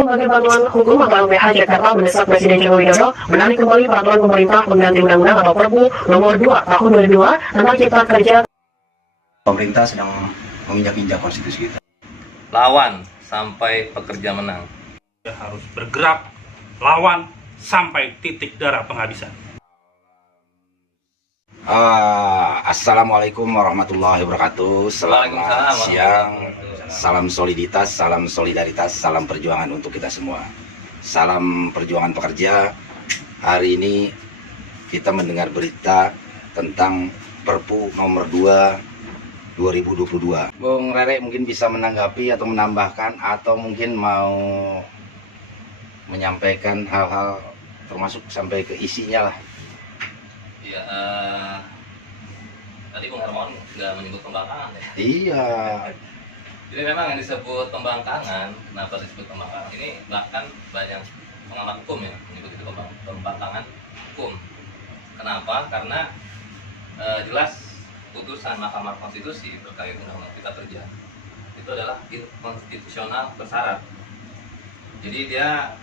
Sebagai bantuan hukum, Bank BH Jakarta mendesak Presiden Joko Widodo menarik kembali peraturan pemerintah pengganti Undang-Undang atau Perpu Nomor 2 Tahun 2002 tentang Cipta Kerja. Pemerintah sedang menginjak-injak konstitusi kita. Lawan sampai pekerja menang. Harus bergerak, lawan sampai titik darah penghabisan. Assalamualaikum warahmatullahi wabarakatuh. Selamat siang. Salam soliditas, salam solidaritas, salam perjuangan untuk kita semua. Salam perjuangan pekerja. Hari ini kita mendengar berita tentang Perpu Nomor 2 2022. Bung Rere mungkin bisa menanggapi atau menambahkan, atau mungkin mau menyampaikan hal-hal termasuk sampai ke isinya lah. Ya, tadi Bung Hermawan nggak menyebut pembangkangan ya? Iya. Jadi memang yang disebut pembangkangan, kenapa disebut pembangkangan? Ini bahkan banyak pengamat hukum ya menyebut itu pembangkangan hukum. Kenapa? Karena jelas putusan Mahkamah Konstitusi terkait Undang-Undang Cipta Kerja itu adalah inkonstitusional bersyarat. Jadi dia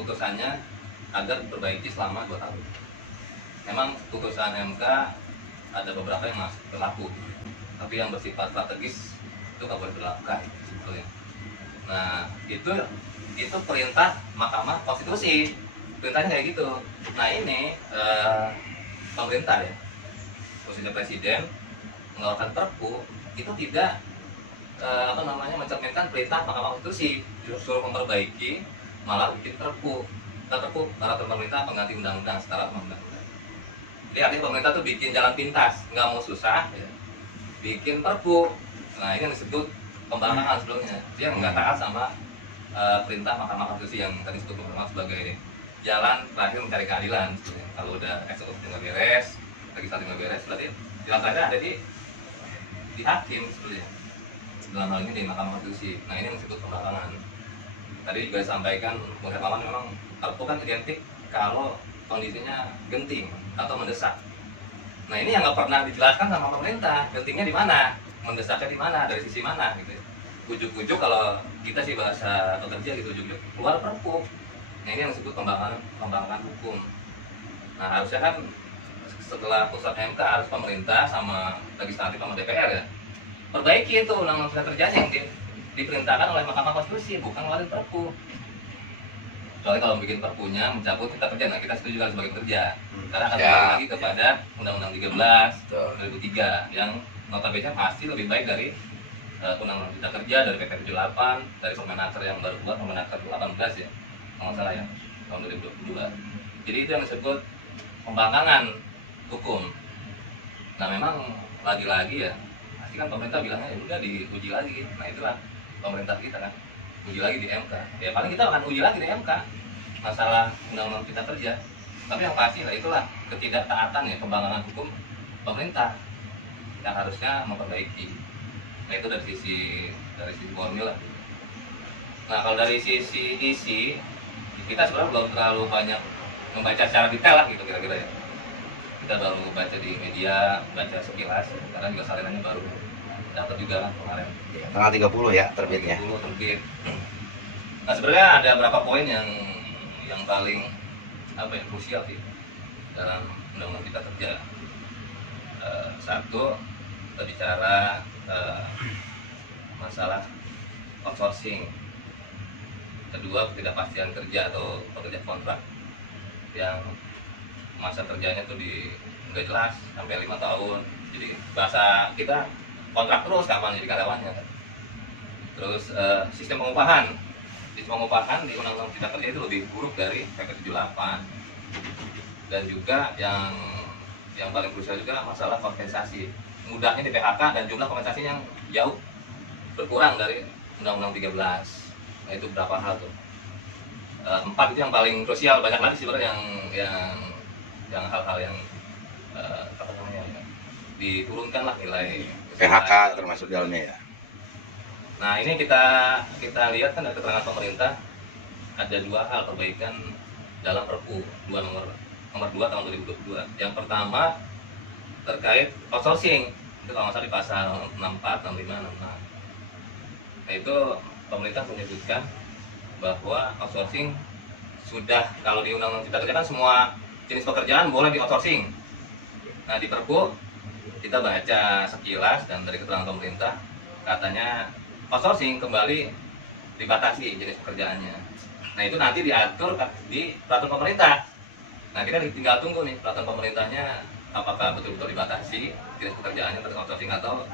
putusannya agar diperbaiki selama 2 tahun. Memang putusan MK ada beberapa yang masih berlaku, tapi yang bersifat strategis itu nggak boleh dilakukan sebetulnya. Nah itu perintah Mahkamah Konstitusi, perintahnya kayak gitu. Nah ini pemerintah ya, khususnya Presiden mengeluarkan Perpu itu tidak mencerminkan perintah Mahkamah Konstitusi, justru memperbaiki, malah bikin Perpu peraturan pemerintah pengganti undang-undang secara undang-undang. Jadi artinya pemerintah tuh bikin jalan pintas, nggak mau susah, ya, bikin Perpu. Nah ini yang disebut pembangkangan sebelumnya. Dia nggak taat sama perintah Mahkamah Konstitusi yang tadi disebut sebagai jalan terakhir mencari keadilan. Kalau udah eksekutif nggak beres, legislatif nggak beres, berarti jalan terakhir ada di hakim sebetulnya. Dalam hal ini di Mahkamah Konstitusi. Nah ini yang disebut pembangkangan. Tadi juga disampaikan Bung Hermawan, memang Perpu kan identik kalau kondisinya genting atau mendesak. Nah ini yang nggak pernah dijelaskan sama pemerintah, gentingnya di mana, mendesaknya di mana, dari sisi mana gitu. Ujuk-ujuk kalau kita sih bahasa pekerja gitu, ujuk-ujuk keluar Perpu. Nah ini yang disebut pembangkangan hukum. Nah harusnya kan setelah putusan MK harus pemerintah sama legislatif sama DPR ya perbaiki itu undang-undang cipta kerjanya yang diperintahkan oleh Mahkamah Konstitusi, bukan ngeluarin Perpu. Soalnya kalau bikin Perpunya mencabut cipta kerja, nah kita setuju kan sebagai pekerja. Karena akan kembali lagi kepada Undang-Undang 13 2003 yang notabene pasti lebih baik dari Undang-Undang Cipta Kerja, dari PP 78, dari Permenaker yang baru buat, Permenaker 18 ya, kalau nggak salah ya, tahun 2022. Jadi itu yang disebut pembangkangan hukum. Nah memang lagi-lagi ya, pasti kan pemerintah bilangnya ya udah diuji lagi. Nah itulah pemerintah kita kan, uji lagi di MK. Ya paling kita akan uji lagi di MK masalah Undang-Undang Cipta Kerja. Tapi yang pasti lah itulah ketidaktaatan ya, pembangkangan hukum pemerintah yang harusnya memperbaiki. Nah itu dari sisi formil lah. Nah kalau dari sisi isi, kita sebenarnya belum terlalu banyak membaca secara detail lah gitu kira-kira ya. Kita baru baca di media, baca sekilas ya, karena juga salinannya baru dapat juga kan kemarin. Tanggal 30 ya terbitnya. 30 terbit. Nah sebenarnya ada beberapa poin yang paling krusial sih dalam Undang-Undang Cipta Kerja. Satu, kita bicara masalah outsourcing. Kedua, ketidakpastian kerja atau pekerja kontrak yang masa kerjanya tuh nggak jelas sampai 5 tahun. Jadi bahasa kita kontrak terus kapan jadi karyawannya kan. Terus sistem pengupahan di Undang-Undang Cipta Kerja itu lebih buruk dari PP 78. Dan juga yang paling krusial juga masalah kompensasi. Mudahnya di PHK dan jumlah kompensasi yang jauh berkurang dari Undang-Undang 13. Nah itu berapa hal tuh. 4 itu yang paling krusial. Banyak lagi sebenarnya yang hal-hal yang diturunkan lah nilai PHK termasuk dalamnya ya. Nah ini kita lihat kan dari keterangan pemerintah ada 2 hal perbaikan dalam Perpu nomor 2 tahun 2022. Yang pertama terkait outsourcing, itu kalau nggak salah di pasal 64, 65, 66. Nah itu pemerintah menyebutkan bahwa outsourcing sudah, kalau di Undang-Undang Cipta Kerja kan semua jenis pekerjaan boleh di outsourcing. Nah, di Perpu kita baca sekilas dan dari keterangan pemerintah katanya outsourcing kembali dibatasi jenis pekerjaannya. Nah, itu nanti diatur di peraturan pemerintah. Nah, kita tinggal tunggu nih peraturan pemerintahnya apakah betul-betul dibatasi jenis pekerjaannya terhadap outsourcing atau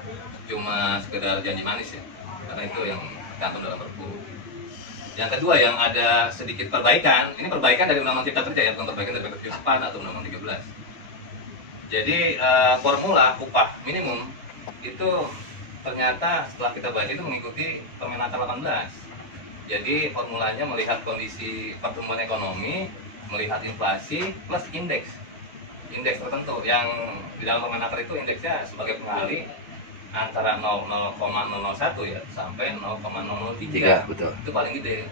cuma sekedar janji manis ya. Karena itu yang tercantum dalam Perpu. Yang kedua yang ada sedikit perbaikan, ini perbaikan dari Undang-Undang Cipta Kerja ya, bukan perbaikan dari PP 8 atau Undang-Undang 13. Jadi formula upah minimum itu ternyata setelah kita baca itu mengikuti Permenaker 18. Jadi formulanya melihat kondisi pertumbuhan ekonomi, melihat inflasi plus indeks tertentu yang di dalam Permenaker itu indeksnya sebagai pengali antara 0,001 ya sampai 0,003. Betul. Itu paling gede.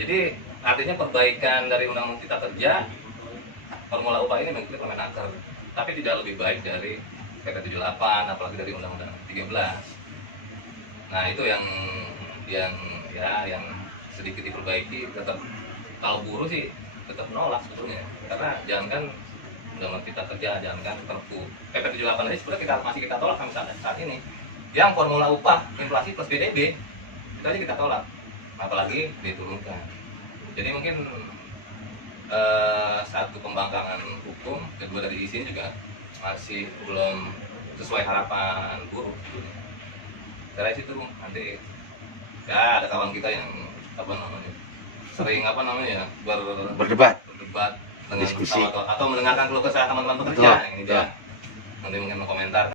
Jadi artinya perbaikan dari Undang-Undang Cipta Kerja, formula upah ini mengikuti Permenaker, tapi tidak lebih baik dari PP 78 apalagi dari Undang-Undang 13. Nah, itu yang sedikit diperbaiki. Tetap kalau buruh sih tetap menolak sebetulnya, karena jangankan Undang-Undang Cipta Kerja, jangankan Perpu PP 78 ini sebenarnya masih kita tolak sampai saat ini. Yang formula upah inflasi plus PDB itu aja kita tolak, apalagi diturunkan. Jadi mungkin satu pembangkangan hukum, kedua dari isinya juga masih belum sesuai harapan buruh. Dari situ nanti ya ada kawan kita yang sering Berdebat. dengan Diskusi. atau mendengarkan keluh kesah teman-teman pekerja. Ini dia nanti mungkin mau komentar.